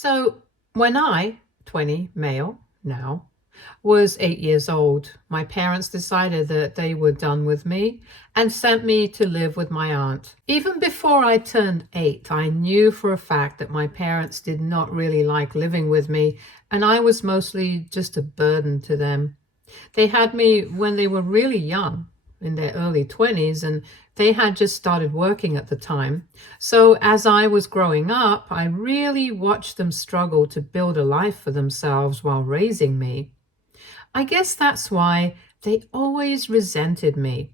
So, when I, 20, male now, was 8 years old, my parents decided that they were done with me and sent me to live with my aunt. Even before I turned 8, I knew for a fact that my parents did not really like living with me, and I was mostly just a burden to them. They had me when they were really young, in their early 20s, and they had just started working at the time. So as I was growing up, I really watched them struggle to build a life for themselves while raising me. I guess that's why they always resented me.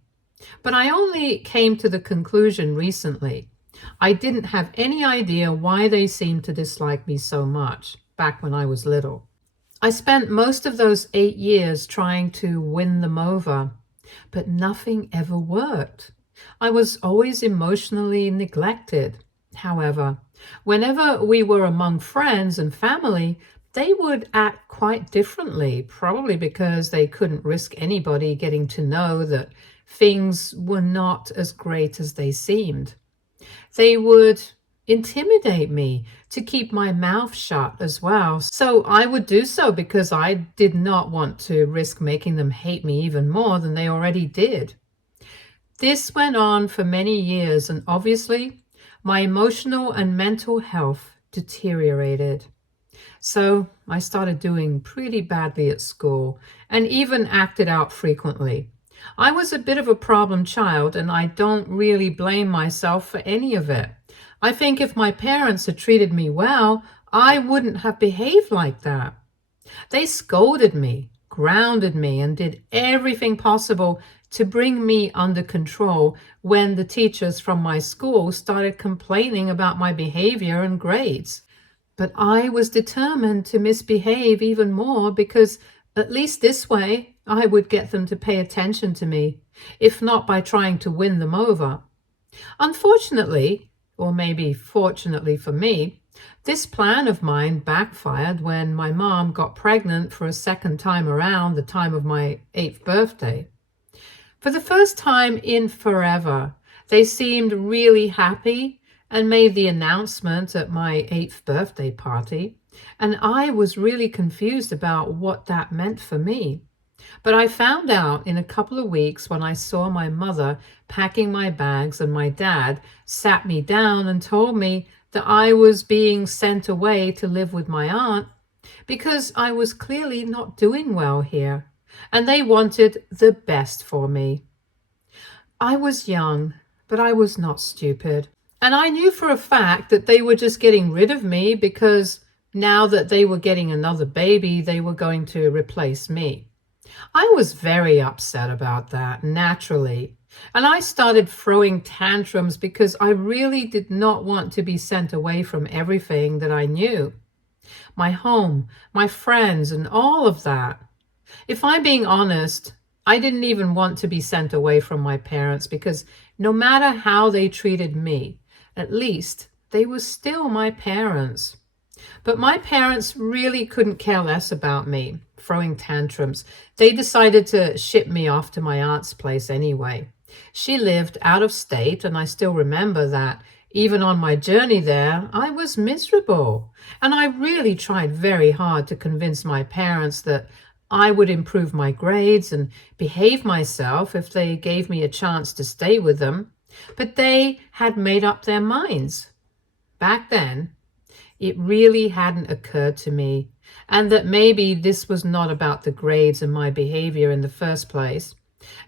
But I only came to the conclusion recently. I didn't have any idea why they seemed to dislike me so much back when I was little. I spent most of those 8 years trying to win them over, but nothing ever worked. I was always emotionally neglected. However, whenever we were among friends and family, they would act quite differently, probably because they couldn't risk anybody getting to know that things were not as great as they seemed. They would intimidate me to keep my mouth shut as well. So I would do so because I did not want to risk making them hate me even more than they already did. This went on for many years, and obviously, my emotional and mental health deteriorated. So I started doing pretty badly at school and even acted out frequently. I was a bit of a problem child, and I don't really blame myself for any of it. I think if my parents had treated me well, I wouldn't have behaved like that. They scolded me, grounded me, and did everything possible to bring me under control when the teachers from my school started complaining about my behavior and grades. But I was determined to misbehave even more because at least this way I would get them to pay attention to me, if not by trying to win them over. Unfortunately, or maybe fortunately for me, this plan of mine backfired when my mom got pregnant for a second time around the time of my 8th birthday. For the first time in forever, they seemed really happy and made the announcement at my 8th birthday party, and I was really confused about what that meant for me. But I found out in a couple of weeks when I saw my mother packing my bags and my dad sat me down and told me that I was being sent away to live with my aunt because I was clearly not doing well here, and they wanted the best for me. I was young, but I was not stupid. And I knew for a fact that they were just getting rid of me because now that they were getting another baby, they were going to replace me. I was very upset about that, naturally. And I started throwing tantrums because I really did not want to be sent away from everything that I knew. My home, my friends, and all of that. If I'm being honest, I didn't even want to be sent away from my parents because no matter how they treated me, at least they were still my parents. But my parents really couldn't care less about me throwing tantrums. They decided to ship me off to my aunt's place anyway. She lived out of state, and I still remember that even on my journey there, I was miserable. And I really tried very hard to convince my parents that I would improve my grades and behave myself if they gave me a chance to stay with them. But they had made up their minds. Back then, it really hadn't occurred to me, and that maybe this was not about the grades and my behavior in the first place,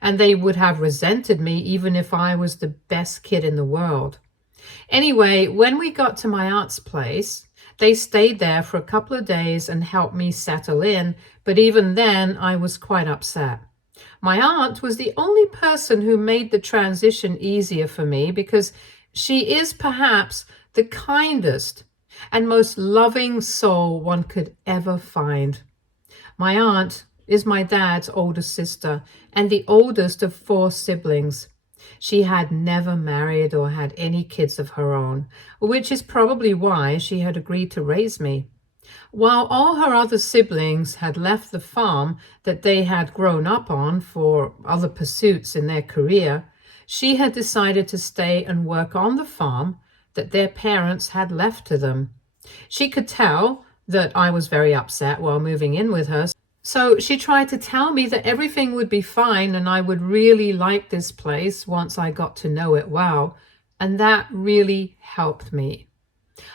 and they would have resented me even if I was the best kid in the world. Anyway, when we got to my aunt's place, they stayed there for a couple of days and helped me settle in, but even then I was quite upset. My aunt was the only person who made the transition easier for me because she is perhaps the kindest and most loving soul one could ever find. My aunt is my dad's older sister and the oldest of 4 siblings. She had never married or had any kids of her own, which is probably why she had agreed to raise me. While all her other siblings had left the farm that they had grown up on for other pursuits in their career, she had decided to stay and work on the farm that their parents had left to them. She could tell that I was very upset while moving in with her. So she tried to tell me that everything would be fine and I would really like this place once I got to know it well. And that really helped me.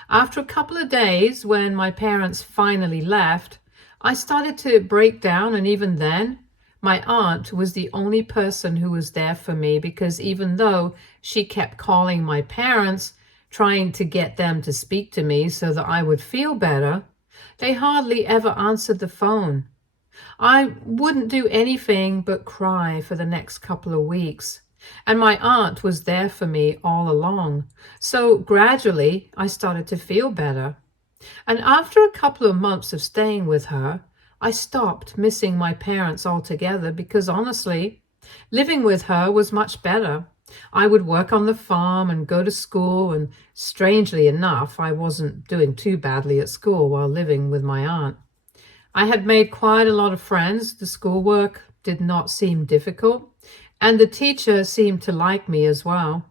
After a couple of days, when my parents finally left, I started to break down, and even then, my aunt was the only person who was there for me, because even though she kept calling my parents, trying to get them to speak to me so that I would feel better, they hardly ever answered the phone. I wouldn't do anything but cry for the next couple of weeks. And my aunt was there for me all along. So gradually, I started to feel better. And after a couple of months of staying with her, I stopped missing my parents altogether, because honestly, living with her was much better. I would work on the farm and go to school, and strangely enough, I wasn't doing too badly at school while living with my aunt. I had made quite a lot of friends. The schoolwork did not seem difficult, and the teacher seemed to like me as well.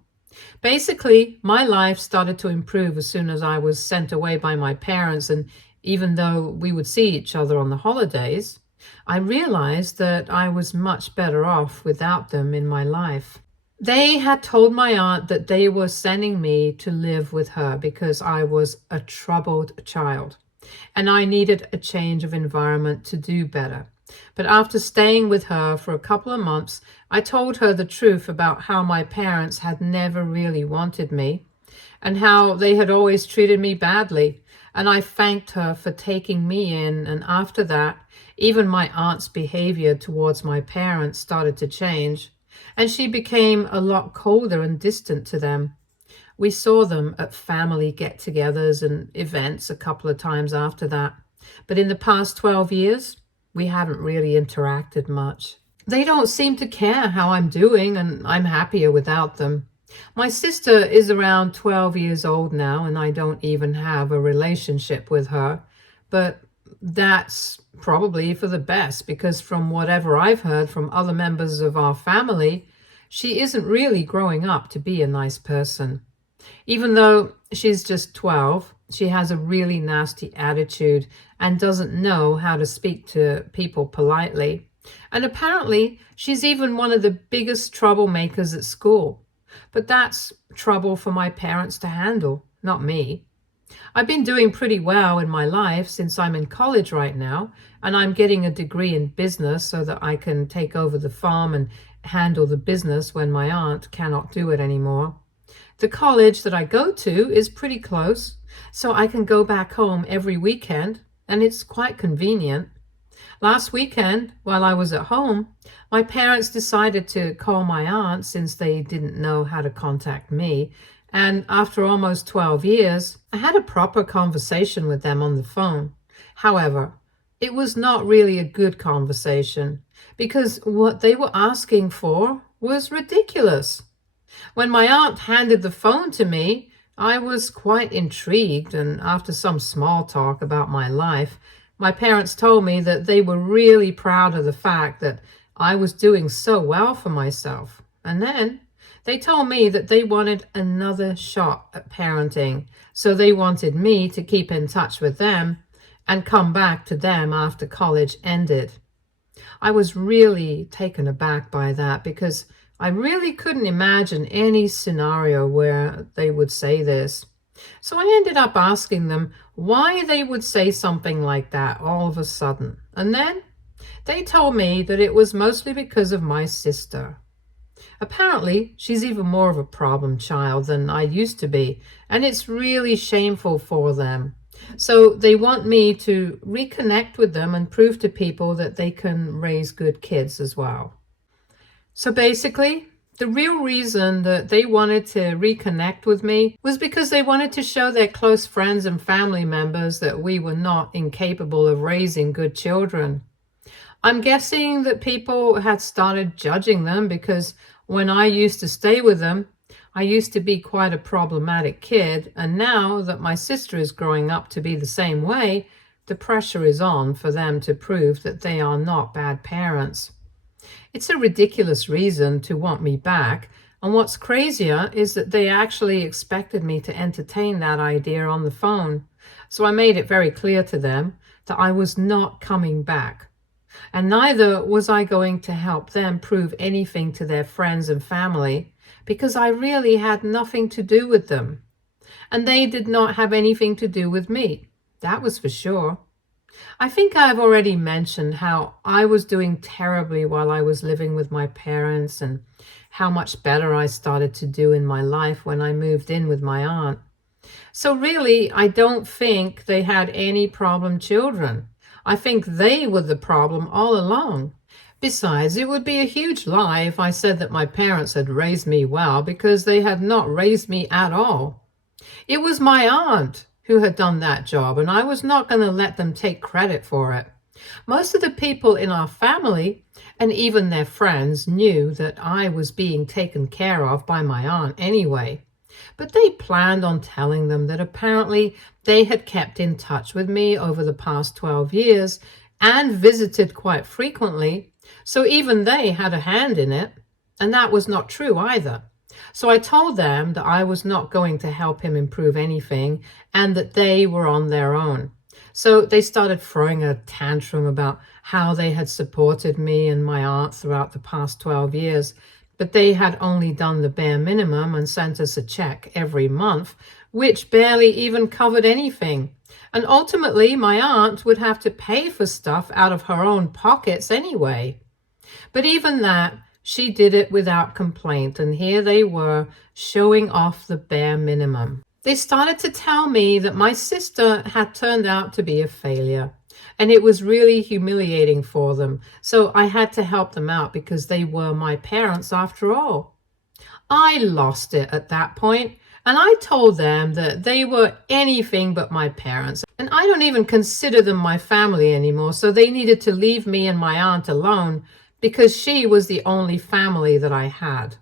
Basically, my life started to improve as soon as I was sent away by my parents, and even though we would see each other on the holidays, I realized that I was much better off without them in my life. They had told my aunt that they were sending me to live with her because I was a troubled child and I needed a change of environment to do better. But after staying with her for a couple of months, I told her the truth about how my parents had never really wanted me and how they had always treated me badly. And I thanked her for taking me in. And after that, even my aunt's behavior towards my parents started to change, and she became a lot colder and distant to them. We saw them at family get-togethers and events a couple of times after that. But in the past 12 years, we haven't really interacted much. They don't seem to care how I'm doing, and I'm happier without them. My sister is around 12 years old now, and I don't even have a relationship with her. But that's probably for the best, because from whatever I've heard from other members of our family, she isn't really growing up to be a nice person. Even though she's just 12, she has a really nasty attitude and doesn't know how to speak to people politely. And apparently, she's even one of the biggest troublemakers at school. But that's trouble for my parents to handle, not me. I've been doing pretty well in my life since I'm in college right now, and I'm getting a degree in business so that I can take over the farm and handle the business when my aunt cannot do it anymore. The college that I go to is pretty close, so I can go back home every weekend, and it's quite convenient. Last weekend, while I was at home, my parents decided to call my aunt since they didn't know how to contact me. And after almost 12 years, I had a proper conversation with them on the phone. However, it was not really a good conversation because what they were asking for was ridiculous. When my aunt handed the phone to me, I was quite intrigued, and after some small talk about my life, my parents told me that they were really proud of the fact that I was doing so well for myself. And then they told me that they wanted another shot at parenting, so they wanted me to keep in touch with them and come back to them after college ended. I was really taken aback by that because I really couldn't imagine any scenario where they would say this. So I ended up asking them why they would say something like that all of a sudden. And then they told me that it was mostly because of my sister. Apparently, she's even more of a problem child than I used to be, and it's really shameful for them. So they want me to reconnect with them and prove to people that they can raise good kids as well. So basically, the real reason that they wanted to reconnect with me was because they wanted to show their close friends and family members that we were not incapable of raising good children. I'm guessing that people had started judging them because when I used to stay with them, I used to be quite a problematic kid, and now that my sister is growing up to be the same way, the pressure is on for them to prove that they are not bad parents. It's a ridiculous reason to want me back, and what's crazier is that they actually expected me to entertain that idea on the phone. So I made it very clear to them that I was not coming back. And neither was I going to help them prove anything to their friends and family, because I really had nothing to do with them. And they did not have anything to do with me. That was for sure. I think I've already mentioned how I was doing terribly while I was living with my parents and how much better I started to do in my life when I moved in with my aunt. So really, I don't think they had any problem children. I think they were the problem all along. Besides, it would be a huge lie if I said that my parents had raised me well, because they had not raised me at all. It was my aunt who had done that job, and I was not going to let them take credit for it. Most of the people in our family, and even their friends, knew that I was being taken care of by my aunt anyway. But they planned on telling them that apparently they had kept in touch with me over the past 12 years and visited quite frequently, so even they had a hand in it. And that was not true either. So I told them that I was not going to help him improve anything and that they were on their own. So they started throwing a tantrum about how they had supported me and my aunt throughout the past 12 years, but they had only done the bare minimum and sent us a check every month, which barely even covered anything. And ultimately, my aunt would have to pay for stuff out of her own pockets anyway. But even that, she did it without complaint, and here they were showing off the bare minimum. They started to tell me that my sister had turned out to be a failure, and it was really humiliating for them, so I had to help them out because they were my parents after all. I lost it at that point, and I told them that they were anything but my parents, and I don't even consider them my family anymore, so they needed to leave me and my aunt alone because she was the only family that I had.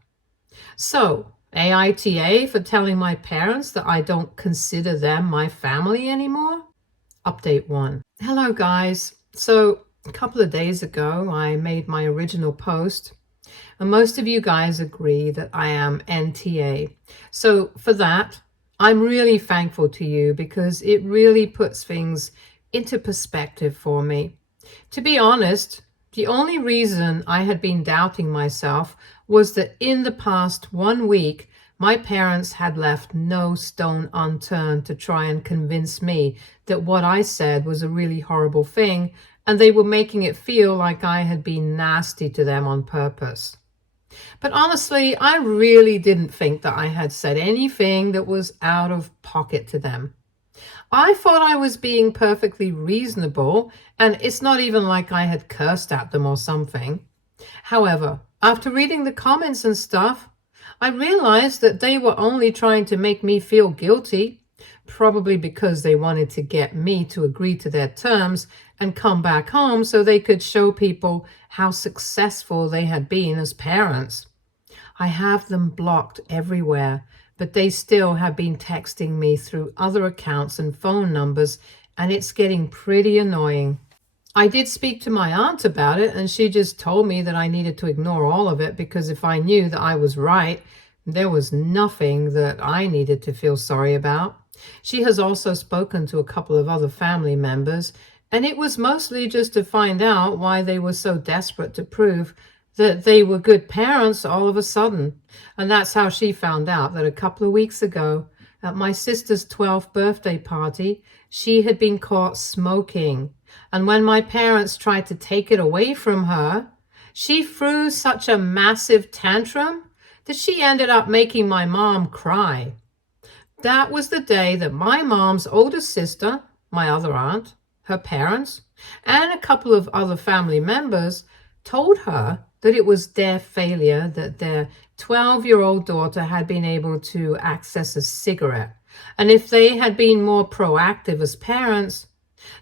So, AITA for telling my parents that I don't consider them my family anymore? Update 1. Hello guys. So, a couple of days ago, I made my original post, and most of you guys agree that I am NTA. So for that, I'm really thankful to you because it really puts things into perspective for me. To be honest, the only reason I had been doubting myself was that in the past 1 week, my parents had left no stone unturned to try and convince me that what I said was a really horrible thing, and they were making it feel like I had been nasty to them on purpose. But honestly, I really didn't think that I had said anything that was out of pocket to them. I thought I was being perfectly reasonable, and it's not even like I had cursed at them or something. However, after reading the comments and stuff, I realized that they were only trying to make me feel guilty, probably because they wanted to get me to agree to their terms and come back home so they could show people how successful they had been as parents. I have them blocked everywhere, but they still have been texting me through other accounts and phone numbers, and it's getting pretty annoying. I did speak to my aunt about it, and she just told me that I needed to ignore all of it because if I knew that I was right, there was nothing that I needed to feel sorry about. She has also spoken to a couple of other family members, and it was mostly just to find out why they were so desperate to prove that they were good parents all of a sudden. And that's how she found out that a couple of weeks ago, at my sister's 12th birthday party, she had been caught smoking. And when my parents tried to take it away from her, she threw such a massive tantrum that she ended up making my mom cry. That was the day that my mom's older sister, my other aunt, her parents, and a couple of other family members told her that it was their failure that their 12-year-old daughter had been able to access a cigarette. And if they had been more proactive as parents,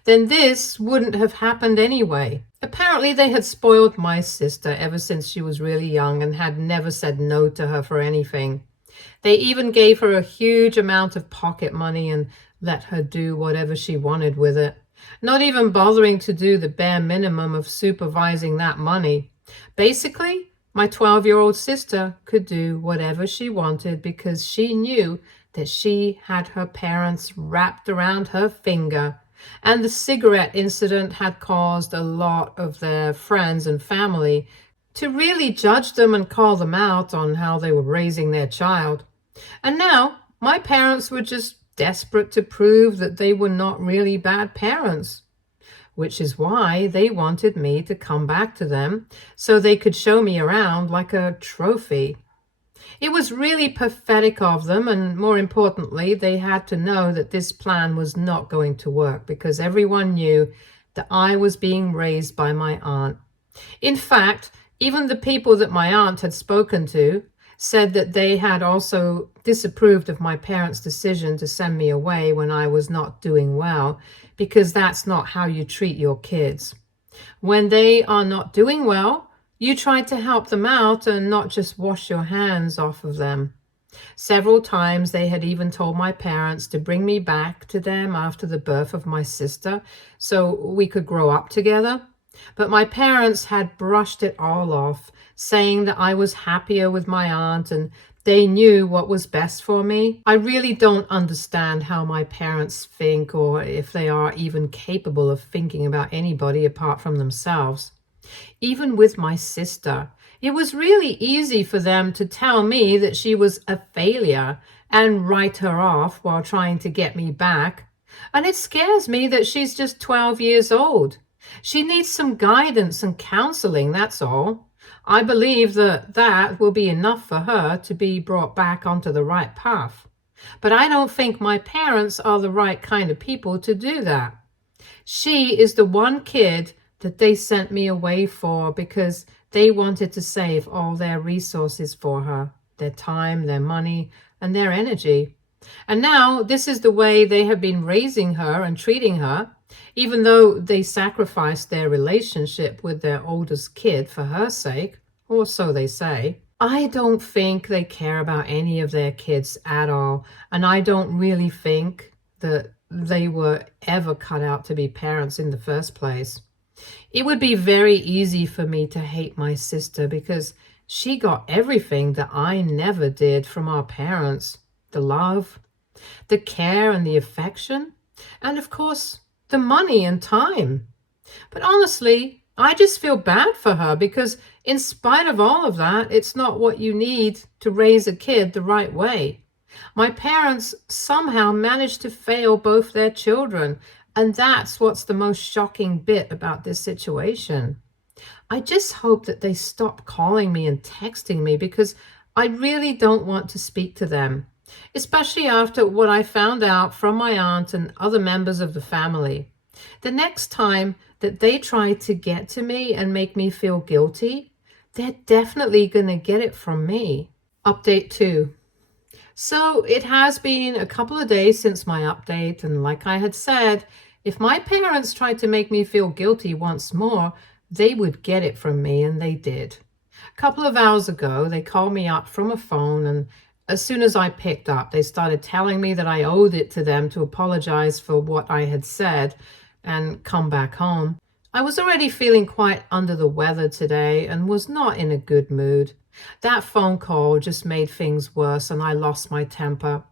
then this wouldn't have happened anyway. Apparently they had spoiled my sister ever since she was really young and had never said no to her for anything. They even gave her a huge amount of pocket money and let her do whatever she wanted with it, not even bothering to do the bare minimum of supervising that money. Basically, my 12-year-old sister could do whatever she wanted because she knew that she had her parents wrapped around her finger, and the cigarette incident had caused a lot of their friends and family to really judge them and call them out on how they were raising their child. And now my parents were just desperate to prove that they were not really bad parents, which is why they wanted me to come back to them so they could show me around like a trophy. It was really pathetic of them, and more importantly, they had to know that this plan was not going to work because everyone knew that I was being raised by my aunt. In fact, even the people that my aunt had spoken to said that they had also disapproved of my parents' decision to send me away when I was not doing well, because that's not how you treat your kids. When they are not doing well, you try to help them out and not just wash your hands off of them. Several times they had even told my parents to bring me back to them after the birth of my sister so we could grow up together. But my parents had brushed it all off, saying that I was happier with my aunt and they knew what was best for me. I really don't understand how my parents think, or if they are even capable of thinking about anybody apart from themselves. Even with my sister, it was really easy for them to tell me that she was a failure and write her off while trying to get me back. And it scares me that she's just 12 years old. She needs some guidance and counseling, that's all. I believe that that will be enough for her to be brought back onto the right path. But I don't think my parents are the right kind of people to do that. She is the one kid that they sent me away for because they wanted to save all their resources for her, their time, their money, and their energy. And now this is the way they have been raising her and treating her, even though they sacrificed their relationship with their oldest kid for her sake, or so they say. I don't think they care about any of their kids at all, and I don't really think that they were ever cut out to be parents in the first place. It would be very easy for me to hate my sister because she got everything that I never did from our parents. The love, the care and the affection, and of course, the money and time. But honestly, I just feel bad for her because in spite of all of that, it's not what you need to raise a kid the right way. My parents somehow managed to fail both their children, and that's what's the most shocking bit about this situation. I just hope that they stop calling me and texting me because I really don't want to speak to them, especially after what I found out from my aunt and other members of the family. The next time that they try to get to me and make me feel guilty, they're definitely going to get it from me. Update 2. So it has been a couple of days since my update, and like I had said, if my parents tried to make me feel guilty once more, they would get it from me, and they did. A couple of hours ago, they called me up from a phone, and as soon as I picked up, they started telling me that I owed it to them to apologize for what I had said and come back home. I was already feeling quite under the weather today and was not in a good mood. That phone call just made things worse, and I lost my temper.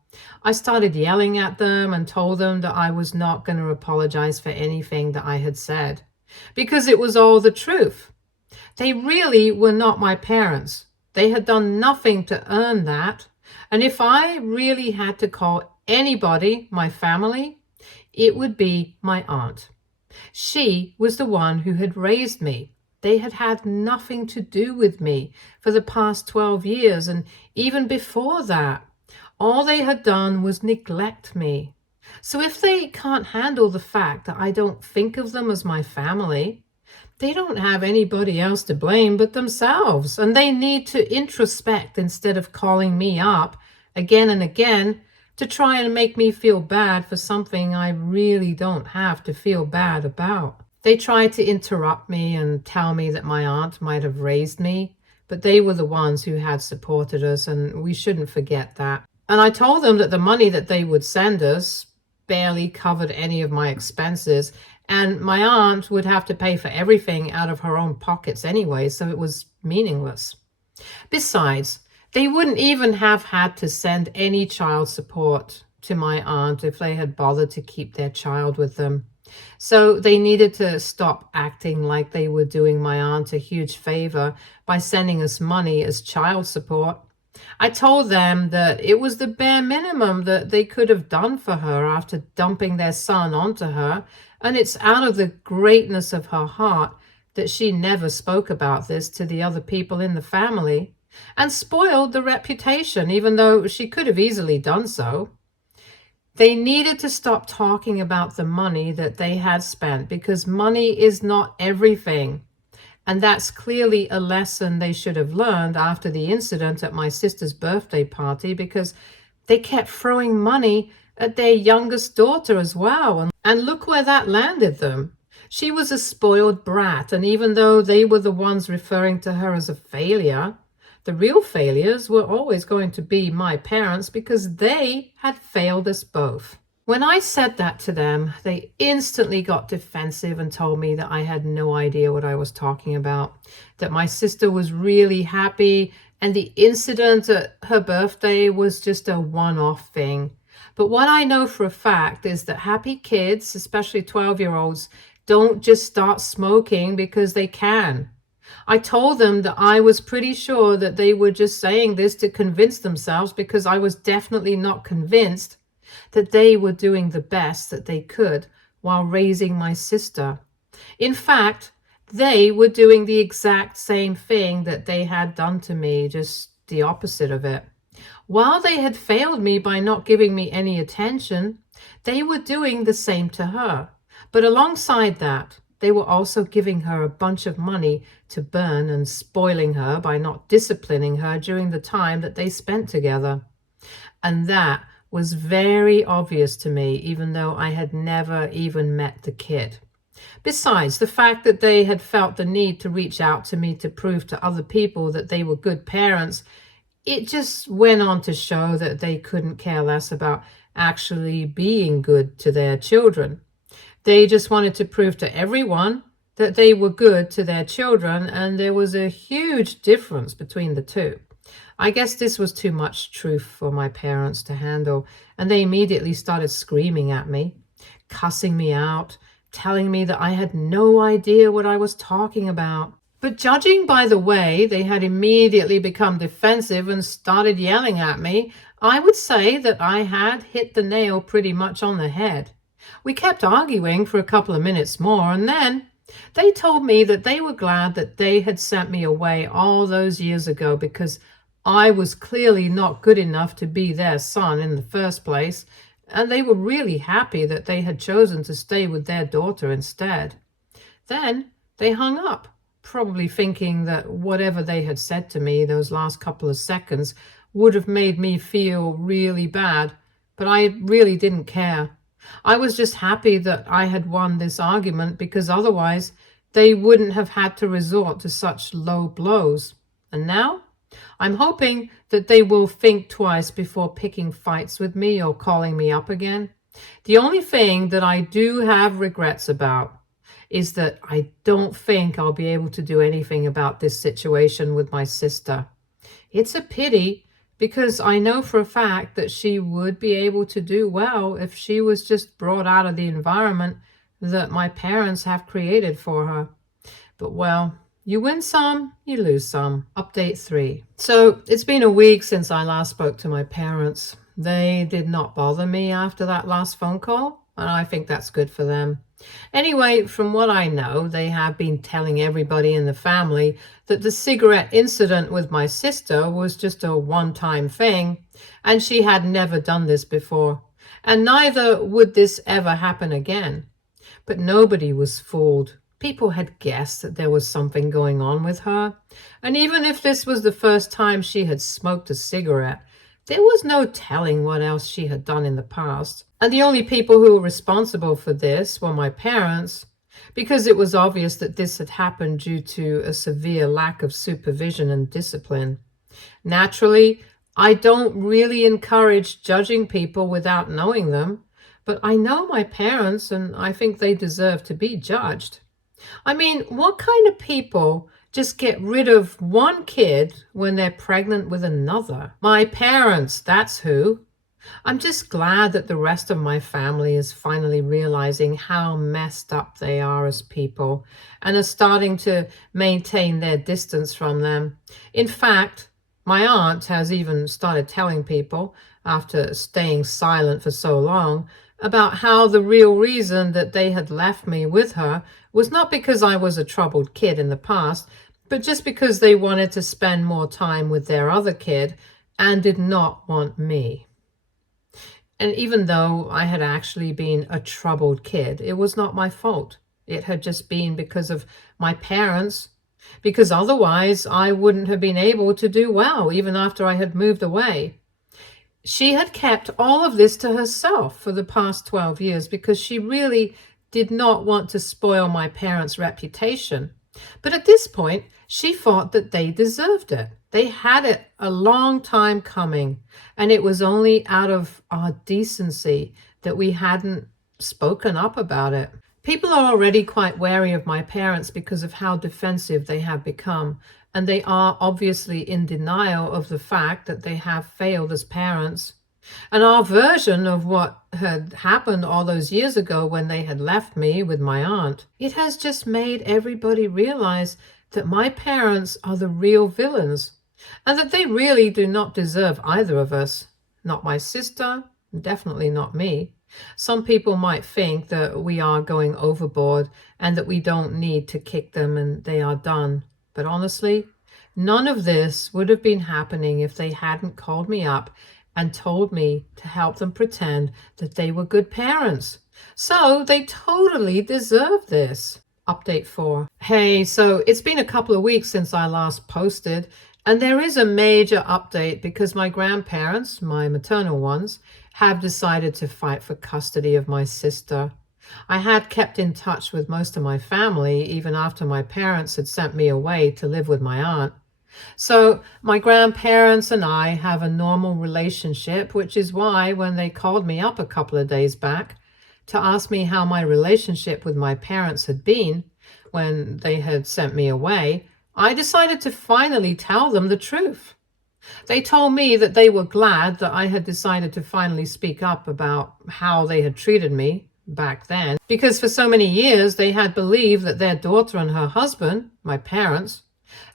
I started yelling at them and told them that I was not going to apologize for anything that I had said, because it was all the truth. They really were not my parents. They had done nothing to earn that. And if I really had to call anybody my family, it would be my aunt. She was the one who had raised me. They had had nothing to do with me for the past 12 years, and even before that. All they had done was neglect me. So if they can't handle the fact that I don't think of them as my family, they don't have anybody else to blame but themselves, and they need to introspect instead of calling me up again and again to try and make me feel bad for something I really don't have to feel bad about. They tried to interrupt me and tell me that my aunt might have raised me, but they were the ones who had supported us, and we shouldn't forget that. And I told them that the money that they would send us barely covered any of my expenses, and my aunt would have to pay for everything out of her own pockets anyway, so it was meaningless. Besides, They wouldn't even have had to send any child support to my aunt if they had bothered to keep their child with them. So they needed to stop acting like they were doing my aunt a huge favor by sending us money as child support. I told them that it was the bare minimum that they could have done for her after dumping their son onto her, and it's out of the greatness of her heart that she never spoke about this to the other people in the family, and spoiled the reputation, even though she could have easily done so. They needed to stop talking about the money that they had spent, because money is not everything. And that's clearly a lesson they should have learned after the incident at my sister's birthday party, because they kept throwing money at their youngest daughter as well. And look where that landed them. She was a spoiled brat, and even though they were the ones referring to her as a failure, the real failures were always going to be my parents, because they had failed us both. When I said that to them, they instantly got defensive and told me that I had no idea what I was talking about, that my sister was really happy and the incident at her birthday was just a one-off thing. But what I know for a fact is that happy kids, especially 12-year-olds, don't just start smoking because they can. I told them that I was pretty sure that they were just saying this to convince themselves, because I was definitely not convinced that they were doing the best that they could while raising my sister. In fact, they were doing the exact same thing that they had done to me, just the opposite of it. While they had failed me by not giving me any attention, they were doing the same to her. But alongside that, they were also giving her a bunch of money to burn and spoiling her by not disciplining her during the time that they spent together. And that was very obvious to me, even though I had never even met the kid. Besides, the fact that they had felt the need to reach out to me to prove to other people that they were good parents, it just went on to show that they couldn't care less about actually being good to their children. They just wanted to prove to everyone that they were good to their children, and there was a huge difference between the two. I guess this was too much truth for my parents to handle, and they immediately started screaming at me, cussing me out, telling me that I had no idea what I was talking about. But judging by the way they had immediately become defensive and started yelling at me, I would say that I had hit the nail pretty much on the head. We kept arguing for a couple of minutes more, and then they told me that they were glad that they had sent me away all those years ago, because I was clearly not good enough to be their son in the first place, and they were really happy that they had chosen to stay with their daughter instead. Then they hung up, probably thinking that whatever they had said to me those last couple of seconds would have made me feel really bad, but I really didn't care. I was just happy that I had won this argument, because otherwise they wouldn't have had to resort to such low blows. And now I'm hoping that they will think twice before picking fights with me or calling me up again. The only thing that I do have regrets about is that I don't think I'll be able to do anything about this situation with my sister. It's a pity, because I know for a fact that she would be able to do well if she was just brought out of the environment that my parents have created for her. But well, you win some, you lose some. Update 3. So it's been a week since I last spoke to my parents. They did not bother me after that last phone call, and I think that's good for them. Anyway, from what I know, they have been telling everybody in the family that the cigarette incident with my sister was just a one-time thing, and she had never done this before, and neither would this ever happen again. But nobody was fooled. People had guessed that there was something going on with her, and even if this was the first time she had smoked a cigarette, there was no telling what else she had done in the past. And the only people who were responsible for this were my parents, because it was obvious that this had happened due to a severe lack of supervision and discipline. Naturally, I don't really encourage judging people without knowing them, but I know my parents, and I think they deserve to be judged. I mean, what kind of people just get rid of one kid when they're pregnant with another. My parents, that's who. I'm just glad that the rest of my family is finally realizing how messed up they are as people and are starting to maintain their distance from them. In fact, my aunt has even started telling people, after staying silent for so long, about how the real reason that they had left me with her was not because I was a troubled kid in the past, but just because they wanted to spend more time with their other kid and did not want me. And even though I had actually been a troubled kid, it was not my fault. It had just been because of my parents, because otherwise I wouldn't have been able to do well even after I had moved away. She had kept all of this to herself for the past 12 years because she really did not want to spoil my parents' reputation. But at this point, she thought that they deserved it. They had it a long time coming, and it was only out of our decency that we hadn't spoken up about it. People are already quite wary of my parents because of how defensive they have become, and they are obviously in denial of the fact that they have failed as parents. And our version of what had happened all those years ago when they had left me with my aunt, it has just made everybody realize that my parents are the real villains and that they really do not deserve either of us. Not my sister, definitely not me. Some people might think that we are going overboard and that we don't need to kick them and they are done. But honestly, none of this would have been happening if they hadn't called me up and told me to help them pretend that they were good parents. So they totally deserve this. Update 4. Hey, so it's been a couple of weeks since I last posted, and there is a major update because my grandparents, my maternal ones, have decided to fight for custody of my sister. I had kept in touch with most of my family even after my parents had sent me away to live with my aunt. So my grandparents and I have a normal relationship, which is why when they called me up a couple of days back to ask me how my relationship with my parents had been when they had sent me away, I decided to finally tell them the truth. They told me that they were glad that I had decided to finally speak up about how they had treated me back then, because for so many years they had believed that their daughter and her husband, my parents,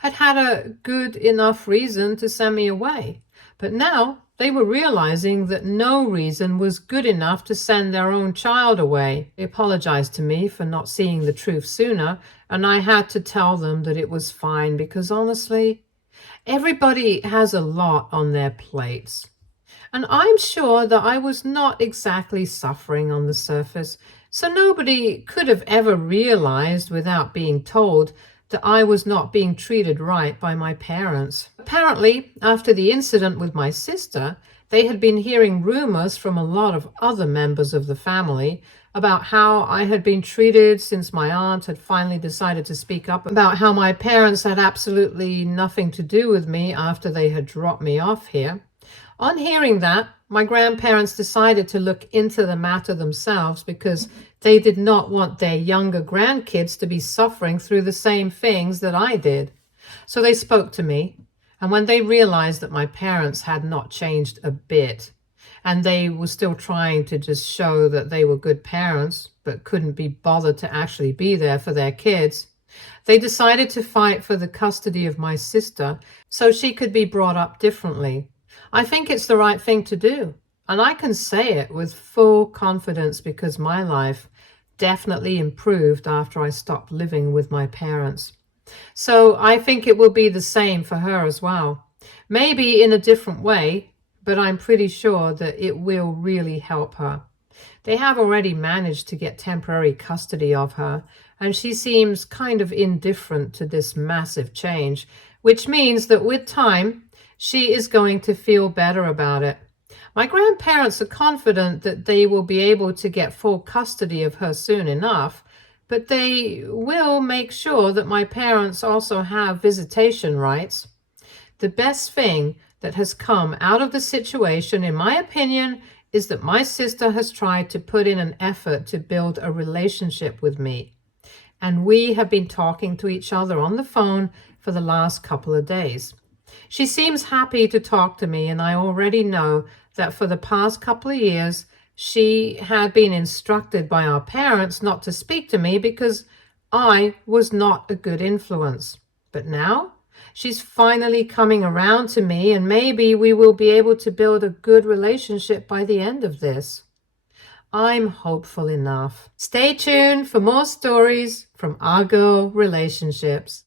had had a good enough reason to send me away. But now they were realizing that no reason was good enough to send their own child away. They apologized to me for not seeing the truth sooner, and I had to tell them that it was fine because honestly, everybody has a lot on their plates. And I'm sure that I was not exactly suffering on the surface, so nobody could have ever realized without being told that I was not being treated right by my parents. Apparently, after the incident with my sister, they had been hearing rumors from a lot of other members of the family about how I had been treated since my aunt had finally decided to speak up about how my parents had absolutely nothing to do with me after they had dropped me off here. On hearing that, my grandparents decided to look into the matter themselves because they did not want their younger grandkids to be suffering through the same things that I did. So they spoke to me, and when they realized that my parents had not changed a bit, and they were still trying to just show that they were good parents, but couldn't be bothered to actually be there for their kids, they decided to fight for the custody of my sister so she could be brought up differently. I think it's the right thing to do, and I can say it with full confidence because my life definitely improved after I stopped living with my parents. So I think it will be the same for her as well. Maybe in a different way, but I'm pretty sure that it will really help her. They have already managed to get temporary custody of her, and she seems kind of indifferent to this massive change, which means that with time, she is going to feel better about it. My grandparents are confident that they will be able to get full custody of her soon enough, but they will make sure that my parents also have visitation rights. The best thing that has come out of the situation, in my opinion, is that my sister has tried to put in an effort to build a relationship with me. and we have been talking to each other on the phone for the last couple of days. She seems happy to talk to me, and I already know that for the past couple of years, she had been instructed by our parents not to speak to me because I was not a good influence. But now she's finally coming around to me, and maybe we will be able to build a good relationship by the end of this. I'm hopeful enough. Stay tuned for more stories from our girl relationships.